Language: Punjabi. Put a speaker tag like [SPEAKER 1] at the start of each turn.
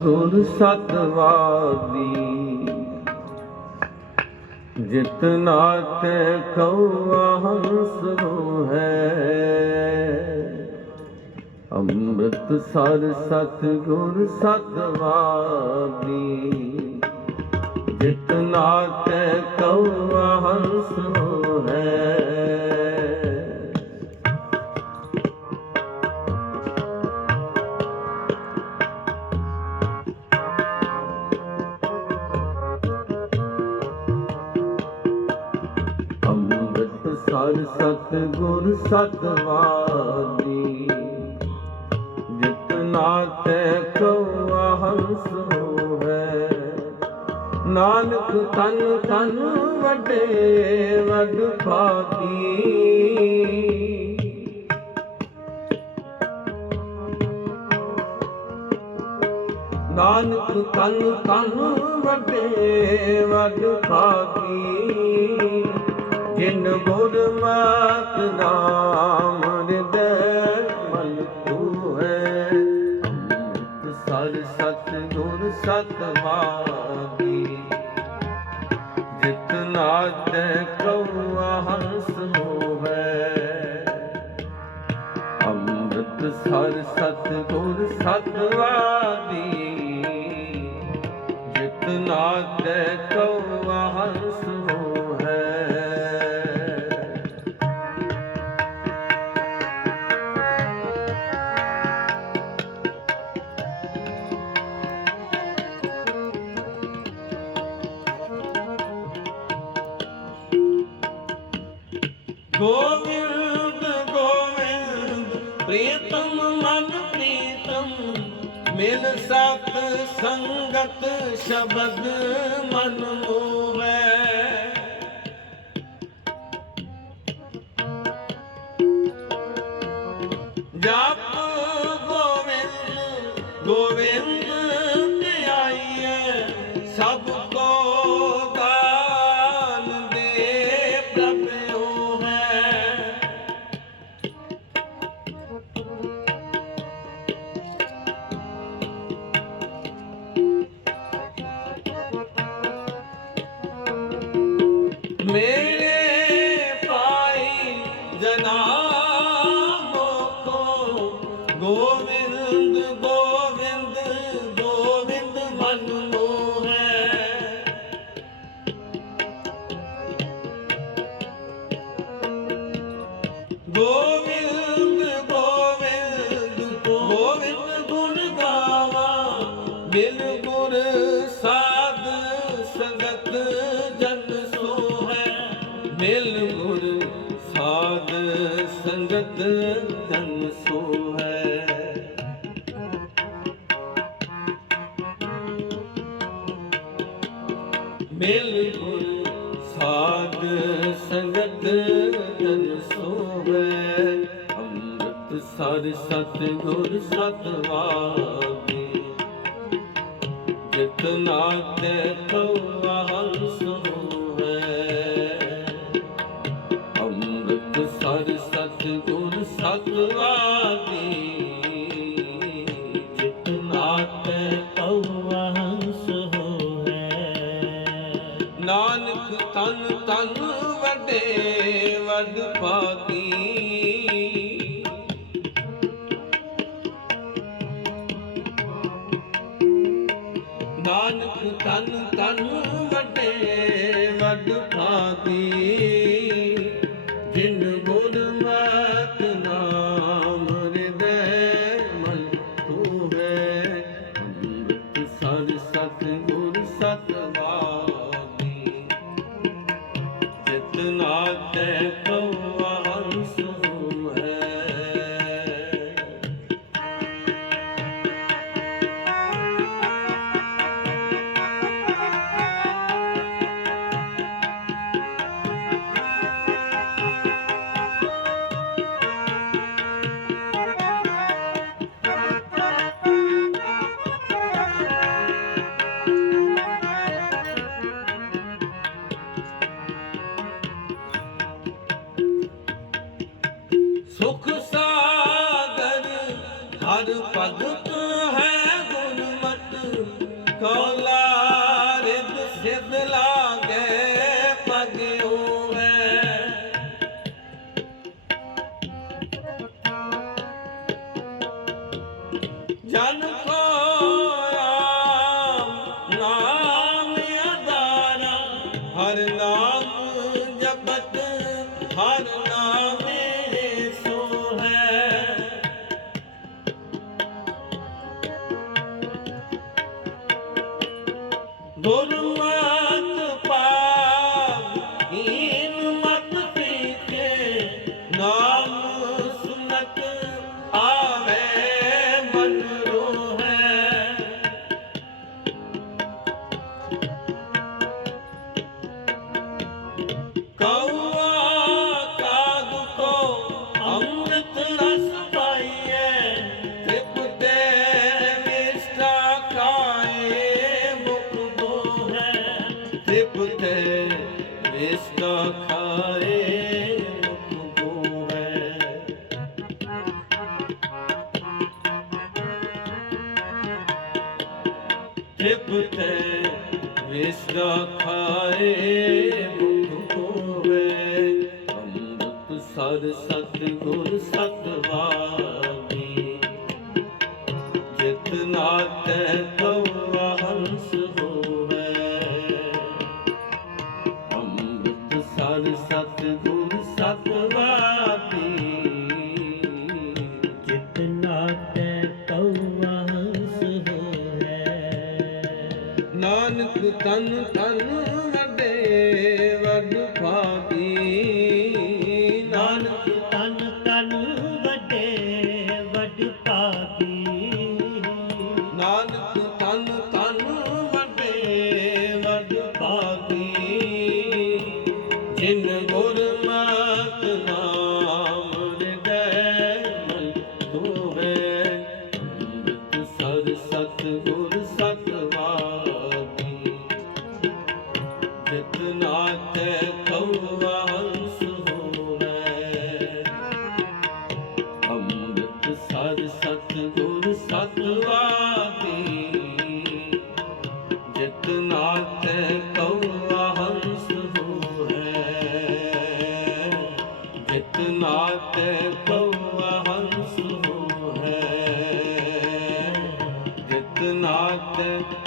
[SPEAKER 1] ਗੁਰ ਸਤਵਾਦੀ ਜਿਤਨਾ ਤੇ ਕਉਆ ਹੰਸ ਹੋ ਹੈ ਅੰਮ੍ਰਿਤ ਸਰ ਸਤ ਗੁਰ ਸਤਵਾਦੀ ਜਿਤਨਾ ਤੇ ਕਉਆ ਹੰਸ ਅੰਮ੍ਰਿਤ ਸਰ ਸਤ ਗੁਰ ਸਤਵਾਦੀ ਜਿਤਨਾ ਤੇ ਕਉਆ ਹੰਸ ਹੋਵੇ ਨਾਨਕ ਤਨ ਤਨ ਵੱਡੇ ਵੱਡ ਭਾਗੀ। ਨਾਨਕ ਤਨ ਤਨ ਵਡੇ ਵੱਡ ਭਾਗੀ। ਜਿਨ ਗੁਰਮਤਿ ਨਾਮ ਹਿਰਦੈ ਮਨ ਤੂਹੈ ਅੰਮ੍ਰਿਤ ਸਰ ਸਤ ਗੁਰ ਸਤਵਾਦੀ ਜਿਤਨਾ ਤੇ ਕਉਆ ਹੰਸ ਹੋਵੇ। ਅੰਮ੍ਰਿਤ ਸਰ ਸਤ ਗੁਰ ਸਤਵਾਦੀ ਜਿਤਨਾ ਤੇ ਕਉਆ ਗੋਵਿੰਦ ਗੋਵਿੰਦ ਪ੍ਰੀਤਮ ਮਨ ਪ੍ਰੀਤਮ ਮਿਲ ਸਤ ਸੰਗਤ ਸ਼ਬਦ ਮਨ ਮੋਵੇ ਜਪ ਗੋਵਿੰਦ ਗੋਵਿੰਦ ਗੋਵਿੰਦ ਗੋਵਿੰਦ ਗੋਵਿੰਦ ਮਨ ਮੋਹੈ ਗੋਵਿੰਦ ਗੋਵਿੰਦ ਗੋਵਿੰਦ ਗੁਣ ਗਾਵਾ ਮਿਲ ਮਿਲ ਗੁਰ ਸਾਧ ਸੰਗਤ ਜਨ ਸੋਵੇ। ਅੰਮ੍ਰਿਤ ਸਰ ਸਤ ਗੁਰ ਸਤਵਾਦੀ ਜਿਤਨਾ ਤੇ ਕਉਆ ਹੰਸ ਹੋਵੇ ਤਨ ਤਨ ਵੱਡੇ ਵੱਡ ਭਾਗੀ ਨਾਨਕ ਤਨ ਤਨ ਵੱਡੇ ਵੱਡ ਪਾਤੀ ਹਰ ਭਗਤ ਹੈ ਗੁਰਮਤ ਕੋਲਾ ਰਿਦ ਸਿਧ ਲਾਗੇ ਪਗਿਓ ਹੈ ਜਨ ধরু टिपते विष्णु खाए
[SPEAKER 2] मुख होवे अमृत सर सतगुर
[SPEAKER 1] सत ਤਨ ਤਨ बात कौआ हंस है जितना तक